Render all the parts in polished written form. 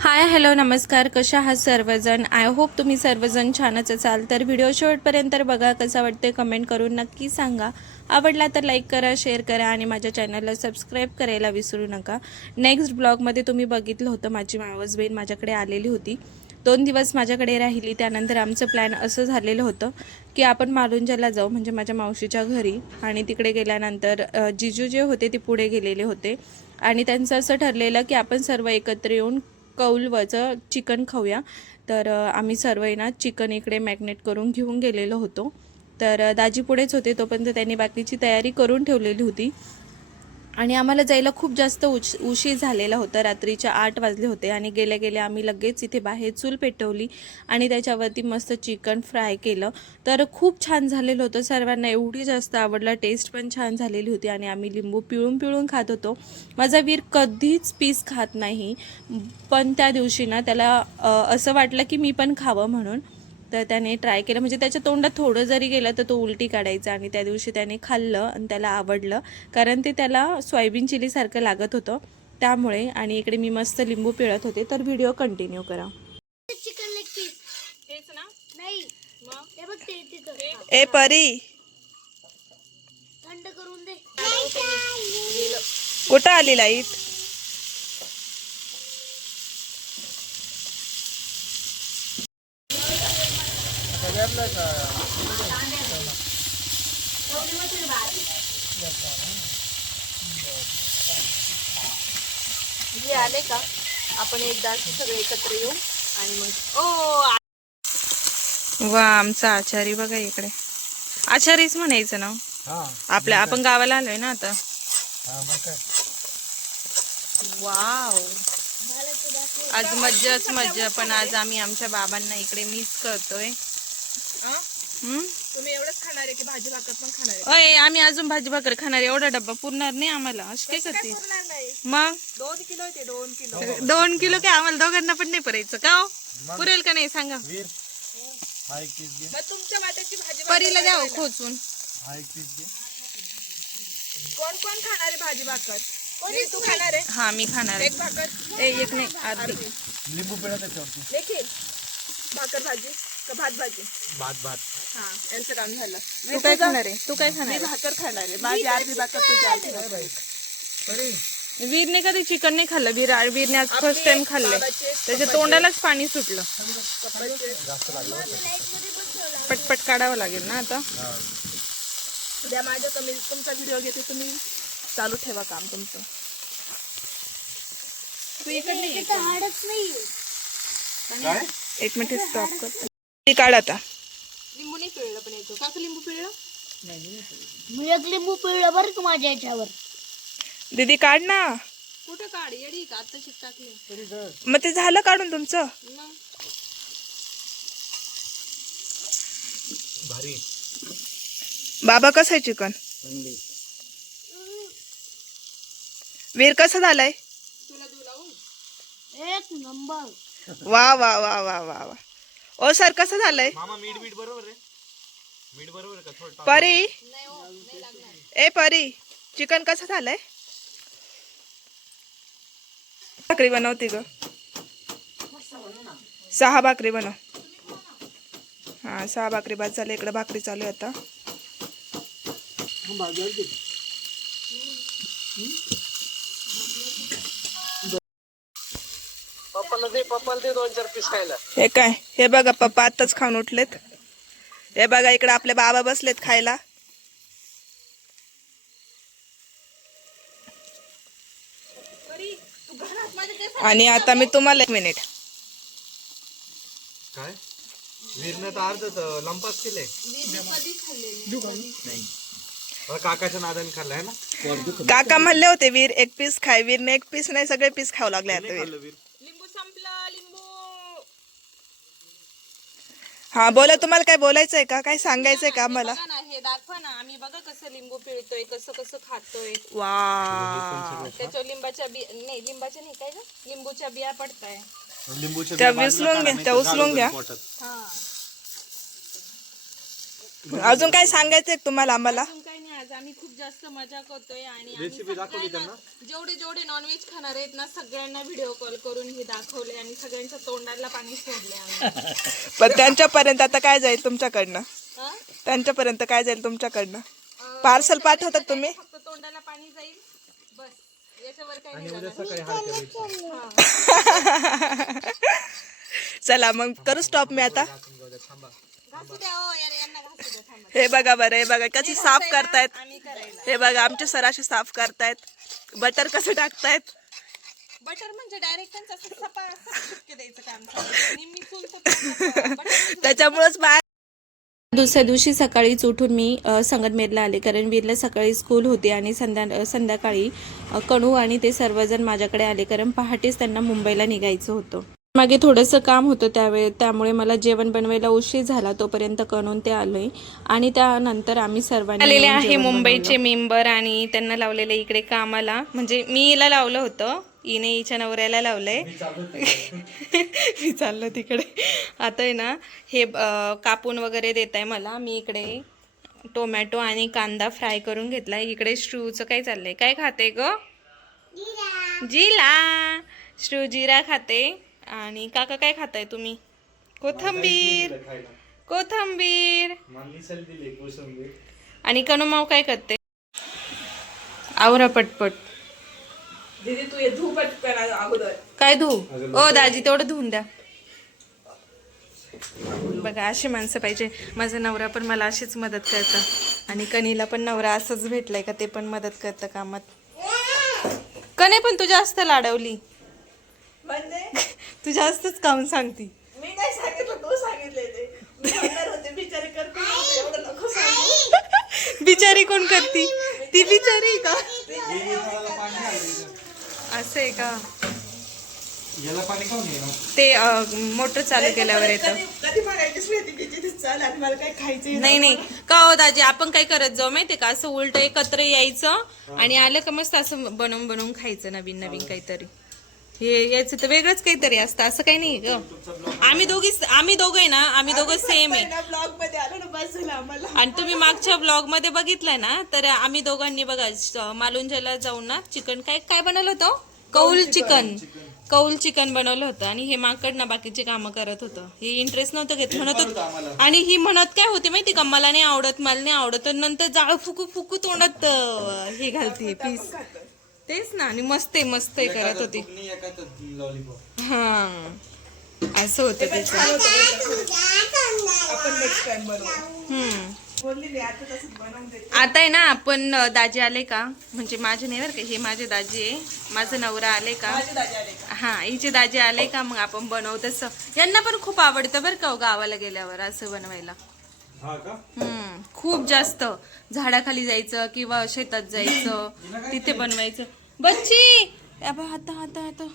Hi hello नमस्कार, कशा आहात सर्वजण. आय होप तुम्ही सर्वजण छानच असाल. तर व्हिडिओ शेवटपर्यंत बघा, कसा वाटते कमेंट करून नक्की सांगा. आवडला तर लाईक करा, शेअर करा आणि माझ्या चॅनलला सबस्क्राईब करायला विसरू नका. नेक्स्ट ब्लॉगमध्ये तुम्ही बघितलं होतं माझी मावस बहीण माझ्याकडे आलेली होती. 2 दिवस माझ्याकडे राहिली. त्यानंतर आमचं प्लॅन असं झालेलं होतं की आपण मालुंजाला जाऊ, म्हणजे माझ्या मावशीच्या घरी. आणि तिकडे गेल्यानंतर जिजू जे होते ते पुढे गेलेले होते आणि त्यांचं असं ठरलेलं की आपण सर्व एकत्र येऊन कौलवचं चिकन खाऊया. तर आम्ही सर्व ना चिकन इकडे मॅग्नेट करून घेऊन गेलेलो होतो. तर दाजी पुढेच होते, तोपर्यंत त्यांनी बाकीची तयारी करून ठेवलेली होती. आणि आम्हाला जायला खूप जास्त उशीर झालेला होता. रात्रीचे 8 वाजले होते आणि गेल्या गेल्या आम्ही लगेच इथे बाहेर चूल पेटवली आणि त्याच्यावरती मस्त चिकन फ्राय केलं. तर खूप छान झालेलं होतं. सर्वांना एवढी जास्त आवडलं, टेस्ट पण छान झालेली होती आणि आम्ही लिंबू पिळून पिळून खात होतो. माझा वीर कधीच पीस खात नाही, पण त्या दिवशी ना त्याला असं वाटलं की मी पण खावं म्हणून. तर त्याने ट्राय केलं, म्हणजे त्याच्या तोंडात थोडं जरी गेलं तर तो उलटी काढायचा. आणि त्या दिवशी त्याने खाल्लं आणि त्याला आवडलं, कारण ते त्याला सोयाबीन चिलीसारखं लागत होतं त्यामुळे. आणि इकडे मी मस्त लिंबू पिळत होते. तर व्हिडिओ कंटिन्यू करा. चिकन लेग पीस तेच ना. नाही मग हे बघ ते तिथं ए परी, थंड करून दे. कुठं आली लाईट? हे आले का आपण एकदा सगळे एकत्र येऊ आणि मग वा, आमचा आचारी बघा इकडे. आचारीच म्हणायचं ना आपल्या, आपण गावाला आलोय ना आता. वाव, आज मज्जाच मज्जा. पण आज आम्ही आमच्या बाबांना इकडे मिस करतोय. तुम्ही एवढंच खाणार आहे की भाजी भाकर पण खाणार आहे? अय, आम्ही अजून भाजी भाकर खाणार. एवढा डब्बा पुरणार नाही आम्हाला. अशी काय करते पुरणार नाही. मग? 2 किलो ते 2 किलो 2 किलो काय आम्हाला दोघांना पण नाही पुरायचं का हो? पुरेल का नाही सांगा. मग तुमच्या वाट्याची भाजी परीला द्या हो खोचून. कोण कोण खाणार आहे भाजी भाकर? कोणी तू खाणार आहे? हा, मी खाणार. एक भाकर एक नाही, अर्धी. लिंबू पिळा त्याच्यावरती. देखील भाकर भाजी का भात भाजी? भात भात. हा, यांचं काम झालं. तू काय खाणार आहे? तू काय खाणार मी आहे? भाकर खाणार आहे. माझी अर्धी भाकर तुझी अर्धी भाकर. वीरने कधी चिकन नाही खाल्लं. वीरने आज फर्स्ट टाइम खाल्लंय. त्याच्या तोंडालाच पाणी सुटलं. पटपट काढावं लागेल ना आता. उद्या माझ्या कमी तुमचा व्हिडिओ घेते, तुम्ही चालू ठेवा काम तुमचं. तू इकडे ये. हाडच नाही. काय? एक मिनिट स्टॉप कर. ती काढ आता. लिंबू नाही पिळलं पण येतो का? लिंबू पिळलं मी एक लिंबू पिळलं बरं का माझ्या याच्यावर. दीदी काढ ना. कुठं काढ येडी का? आता शिक टाकली मग ते झालं काढून तुमचं? मग. भारी. बाबा कसं आहे चिकन? वीर कसं झालंय? तुला देऊ लावून? एक नंबर. वा वा वा वा वा वा. ओ सर, कसं झालंय? मामा मीठ बरोबर आहे. मीठ बरोबर आहे का? थोडं परी, नाही हो, नाही लागणार. ए परी, चिकन कसं झालंय? भाकरी बनवते ग. 6 भाकरी बनव. हा, 6 भाकरी बाद झाले. इकडे भाकरी चालू आहे आता. पप्पाला दे 2-4 पीस खायला. हे काय? हे बघा, पप्पा आताच खाऊन उठलेत. हे बघा, इकडे आपले बाबा बसलेत खायला. आणि आता मी तुम्हाला 1 मिनिट. काय? वीरने तर अर्धच लंपास केले. काकाच्या नादाने खाल्लं आहे ना. काका म्हणले होते वीर 1 पीस खाय. वीरने 1 पीस नाही, सगळे पीस खाऊ लागले आता वीर. लिंबू संपला. लिंबू हा, बोला. तुम्हाला काय बोलायचंय का? काय सांगायचंय का आम्हाला? बघा ना, हे दाखवा ना. आम्ही बघा कसं लिंबू पिळतोय, कसं कसं खातोय. वा, त्याच्यावर लिंबाच्या नाही, लिंबाच्या नाही काय ग, लिंबूच्या बिया पडताय. लिंबूच्या त्या उचलून घ्या, त्या उचलून घ्या. हा, अजून काय सांगायचंय तुम्हाला आम्हाला? अजून काही नाही. आज आम्ही खूप जास्त मजा करतोय आणि रेसिपी दाखवली त्यांना. जेवढे जेवढे नॉनव्हेज खाणार आहेत ना सगळ्यांना व्हिडिओ कॉल करून हे दाखवले आणि सगळ्यांच्या तोंडाला पाणी सोडले आम्ही. पण त्यांच्यापर्यंत आता काय जाईल तुमच्याकडनं? हा? त्यांच्यापर्यंत काय जाईल तुमच्याकडनं? पार्सल पाठवतात तुम्ही? फक्त तोंडाला पाणी जाईल बस, याच्यावर काही आणि नाही उद्या जाणार. सकाळी हारके चला मग करू स्टॉप मी आता. थांबा. घासू द्या हो, यांना घासू द्या, थांबा. हे बघा बरं, हे बघा कशी साफ करतायत. आम्ही करायला हे बघा आमचे सर असे साफ करतायत. बटर कसं टाकतायत. बटर म्हणजे डायरेक्ट त्यांचं असं सपा सुटके द्यायचं काम चालू. नेहमी चुलतं बटर. त्याच्यामुळेच बाहेर दुसऱ्या दिवशी सकाळीच उठून मी संगमनेरला आले, कारण वीरला सकाळी स्कूल होती आणि संध्याकाळी कणू आणि ते सर्वजण माझ्याकडे आले, कारण पहाटेच त्यांना मुंबईला निघायचं होतं. मागे थोडंसं काम होतं त्यामुळे मला जेवण बनवायला उशीर झाला. तोपर्यंत कणून ते आलोय आणि त्यानंतर आम्ही सर्वांनी आलेले आहे मुंबईचे मेंबर आणि त्यांना लावलेले इकडे कामाला. म्हणजे मी हिला लावलं होतं, हिने हिच्या नवऱ्याला लावलंय. मी चाललो तिकडे. आता आहे ना हे कापून वगैरे देत आहे मला. मी इकडे टोमॅटो आणि कांदा फ्राय करून घेतलाय. इकडे श्रूचं काय चाललंय? काय खाते ग? जिला. श्रू जिरा खाते. आणि काका काय खाताय तुम्ही? कोथंबीर. कोथंबीर. आणि कनुमाव काय करते? आवरा पटपट. दीदी तू हे धू पटकन अगोदर. काय धू? ओ दाजी तेवढं धुवून द्या. बघा अशी माणसं पाहिजे. माझा नवरा पण मला अशीच मदत करतं आणि कनीला पण नवरा असंच भेटलाय का ते पण मदत करतं कामात. कने पण तू जास्त लाडवली. म्हणजे तू जास्तच काम सांगती. मी काय सांगितलं, तू सांगितले ते. मी म्हणणार होते बिचारी करते एवढं नको सांगू. बिचारी कोण करती? ती बिचारी का? असं आहे का? याला पाणी खाऊन ये ना. ते मोटर चालू केल्यावर येतं. कधी म्हणायचीच नाही ती तिची चल आणि मला काय खायचं नाही का हो दाजी, आपण काय करत जाऊ माहितीये का, असं उलट एकत्र यायचं आणि आलं का मस्त असं बनवून खायचं नवीन नवीन काहीतरी. हे याचं तर वेगळंच काहीतरी असतं, असं काही नाही ग. आम्ही दोघं आहे ना, आम्ही दोघं सेम आहे. ब्लॉग मध्ये आलो ना, बस झालं आम्हाला. आणि तुम्ही मागच्या ब्लॉग मध्ये बघितलंय ना, तर आम्ही दोघांनी बघा मालुंजाला जाऊन ना चिकन काय बनवलं होतं? कौल चिकन बनवलं होतं. आणि हे माकड ना बाकीची कामं करत होतं. हे इंटरेस्ट नव्हतं घेत, म्हणत होत. आणि ही म्हणत काय होती माहिती का, मला नाही आवडत. नंतर जाळ फुकू तोंडात हे घालते पीस. तेच ना. आणि मस्त करत होती. हा असं होतं त्याचं. आपण नेक्स्ट टाइम बनवू. बोलली नाही आता तसंच बनवून दे. आता आहे ना आपण दाजी आले का, म्हणजे माझे नाही बरं का, हे माझे दाजी आहे. माझं नवरा आले का, माझे दाजी आले का? हा हिचे दाजी आले का, मग आपण बनवू तसं. यांना पण खूप आवडतं बरं का गावाला गेल्यावर असं बनवायला. हा का? खूप जास्त. झाडाखाली जायचं किंवा शेतात जायचं, तिथे बनवायचं. बच्ची आता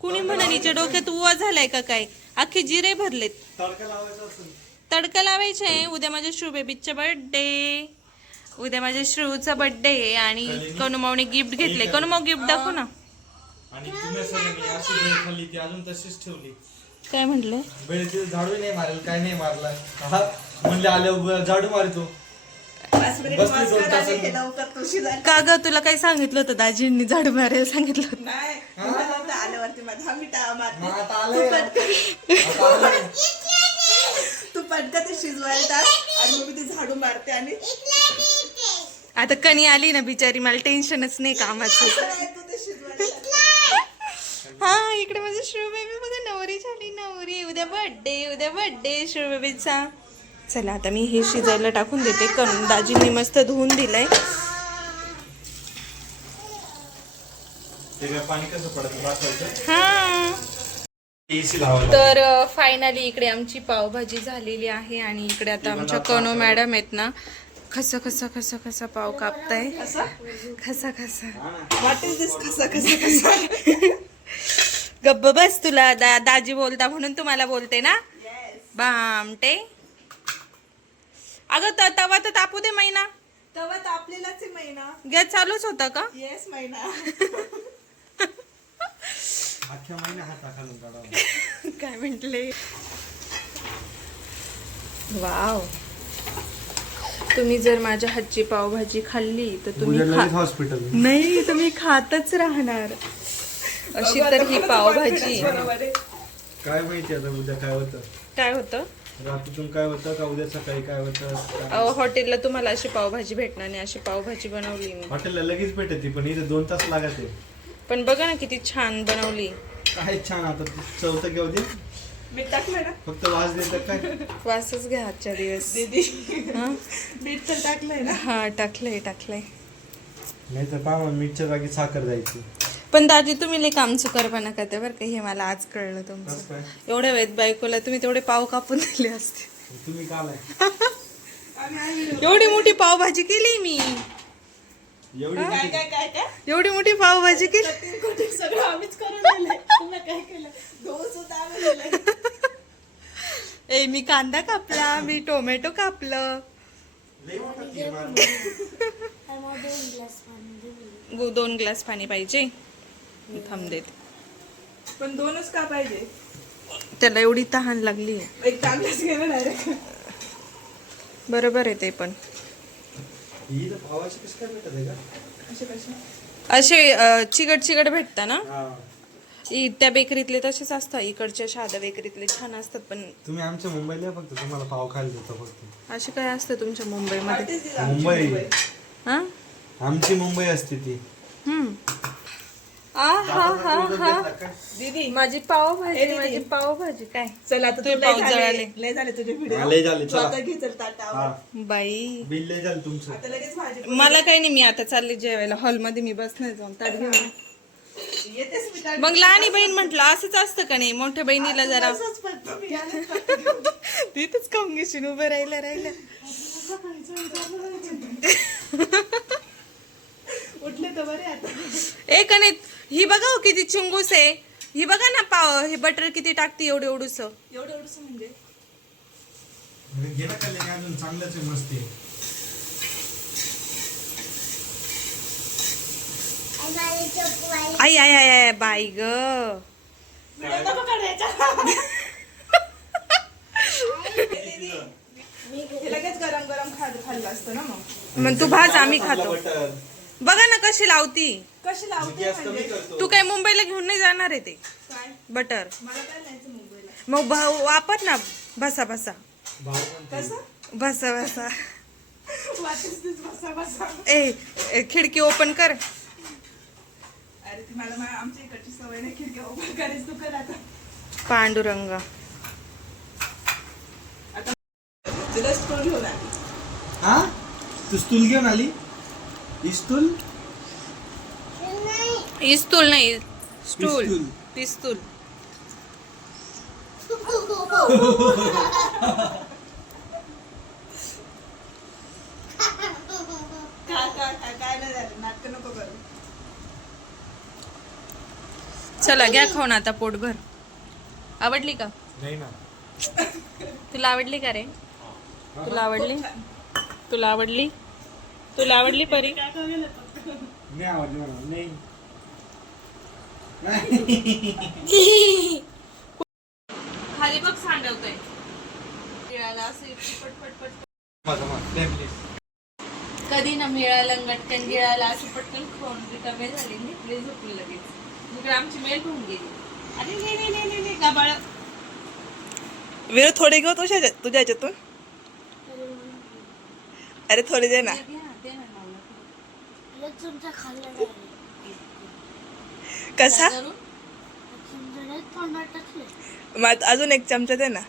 कुणी म्हणा हिच्या डोक्यात उवा झालाय का काय, अख्खे जिरे भरलेत. तडका लावायचा असेल. तडका लावायचे. उद्या माझ्या श्रू बेबीचा बर्थडे. उद्या माझ्या श्रूचा बर्थडे आहे आणि कनुमावने गिफ्ट घेतले. कनुमाव गिफ्ट दाखव ना. आणि तुम्ही सगळ्यांनी अशी भेळ खाल्ली ती अजून तशीच ठेवली. काय म्हटलं? भेळची झाडू नाही मारेल, काय नाही मारला. म्हणले आले झाडू मारतो. बसली 2 तास. हे लवकर तू शिजायला. का ग तुला काय सांगितलं होतं दाजींनी झाडू मारायला सांगितलं होतं? नाही मला आल्यावरती माझा मिठा मारते. मग आता आलंय. तू पटकन ते शिजवायला टाक आणि मग मी ते झाडू मारते. आणि आता कणी आली ना बिचारी, मला टेन्शनच नाही कामाचं. तू ते शिजवायला टाक. हा इकडे माझी श्रू बेबी बघा, नवरी झाली नवरी. उद्या बर्थडे श्रू बेबीचा. चला आता मी हे शिजायला टाकून देते. दाजींनी मस्त धुवून दिलंय. पाणी कसं पडतं दाखवायचं. हा एसी लावायला. तर फायनली इकडे आमची पावभाजी झालेली आहे आणि इकडे आता आमच्या कनो मॅडम आहेत ना, खसा पाव कापताय. खसा What is this? कसा गप्प बस. तुला दाजी बोलता म्हणून तुम्हाला बोलते ना. बामटे. अगं तवा तर तापू दे महिना. तवा तापलेलाच आहे महिना. गॅस चालूच होता का? येस महिना. अख्ख्या महिना हाताखालून काढावा. काय म्हंटले? वाव. तुम्ही जर माझ्या हातची पावभाजी खाल्ली तर तुम्ही उद्या लगेच हॉस्पिटल. नाही तुम्ही खातच राहणार. अशी तर ही पावभाजी. बरोबर आहे. काय माहिती आता उद्या काय होतं, काय होतं रात्रीतून काय होतं का उद्या सकाळी काय होतं. हॉटेलला तुम्हाला अशी पावभाजी भेटणार नाही. अशी पावभाजी बनवली मी. हॉटेलला लगेच भेटते पण इथे 2 तास लागत आहे. पण बघा ना किती छान बनवली. काय छान. आता चौथं घेऊ दे, मीठ टाकलं ना फक्त वास देत काय. वासच घ्या आजच्या दिवस. दीदी हा? मीठ तर टाकलंय ना. हा टाकलंय. नाही तर पाहा मीठच्या जागी साखर जायची. पण दादी तुम्ही लई काम चुकारपणा करते बरं का. हे मला आज कळलं कसं तुमचं. काय? एवढ्या वेळेत बायकोला तुम्ही तेवढे पाव कापून दिले असते. तुम्ही कालाय एवढी मोठी पावभाजी केली मी. एवढी काय काय काय काय एवढी मोठी पावभाजी केली. 3 कोटी सगळं आम्हीच करून दिलंय. तुम्ही काय केलं? गहू सुद्धा आम्ही दिलंय. ए मी कांदा कापला, मी टोमॅटो कापलं. लई मोठा तीर मारला. 2 ग्लास पाणी पाहिजे. मी थांब देते. पण 2च का पाहिजे? त्याला एवढी तहान लागली. एक तांब्याच घे ना डायरेक्ट. बरोबर आहे ते पण. ही तर पावाची कसं काय भेटत आहे का? असे कसे? असे चिकट भेटता ना. हा. त्या बेकरीतले तसेच असतात. इकडच्या साध्या बेकरीतले छान असतात. पण तुम्ही आमच्या मुंबईला या फक्त, तुम्हाला पाव खायला देतो फक्त. असे काय असतं तुमच्या मुंबईमध्ये. पार्टीच दिली आमची मुंबई. हा आमची मुंबई असते ती. दीदी माझी पावभाजी पावभाजी काय. चल आता तुझे तू पाव जळाले. लय झाले तुझे हा, व्हिडिओ. लय झाले, तू चला. आता घे चल ताटावर. हा, बाई बिल लय झालं तुमचं. आता लगेच भाजी मला काही नाही. मी आता चालले जेवायला. हॉलमध्ये मी बसणार जाऊन ताट घेऊन. येतेस मी ताट. मग लहानी बहीण म्हटलं असंच असतं का नाही. मोठ्या बहिणीला जरा असंच पण तुम्ही आलेच फक्त. तिथंच खाऊन घेशील. उभं राहिलं उठले तर बरे आता. एक नाही. ही बघा हो किती चिंगूस आहे. ही बघा ना पाव. हे बटर किती टाकते एवढूस. एवढंच म्हणजे घे ना खाल्ले अजून चांगलंच आहे, मस्त आहे. आई आय आय आय बाई ग. व्हिडिओ नको काढायचा. हे लगेच गरम गरम खाल्लं असतं ना मग. मग तू भाज आम्ही खातो. बटर. बघा ना कशी लावती. कशी लावते गॅस कमी म्हणजे? करतो. तू काय मुंबईला घेऊन नाही जाणार आहे ते काय? बटर. मला काय जायचं मुंबईला. मग वापर ना. भसा भाव पण ते. कसं? भसा वाटेस तीच बसा बसा. ए खिडकी ओपन कर. अरे ती मला आमच्या इकडची सवय नाही खिडकी ओपन करायची. तू कर आता. पांडुरंग. तुला स्टोर घेऊन आली. हा, तू स्टूल घेऊन आली. स्टूल इस्तूल नाही. स्टूल. पिस्तूल. पिस्तूल. काय नाही झालं. नाटक नको करू. चला घ्या खाऊन आता पोटभर. आवडली का. नाही ना. तुला आवडली का रे. तुला आवडली परी. नाही आवडली मला. नाही. खाली बघ सांडवतोय. मिळाला असं पटपट. कधी ना मिळालं गटकन गिळाला असं पटकन खाऊन रिकामे झाले. निघले झोपले लगेच. मग आमची मेल होऊन गेली. अरे नाही गाबाळ. वेळ थोडे घेऊ तुझ्या ह्याच्यातून. अरे थोडे दे ना. कसा अजून एक चमचा दे ना.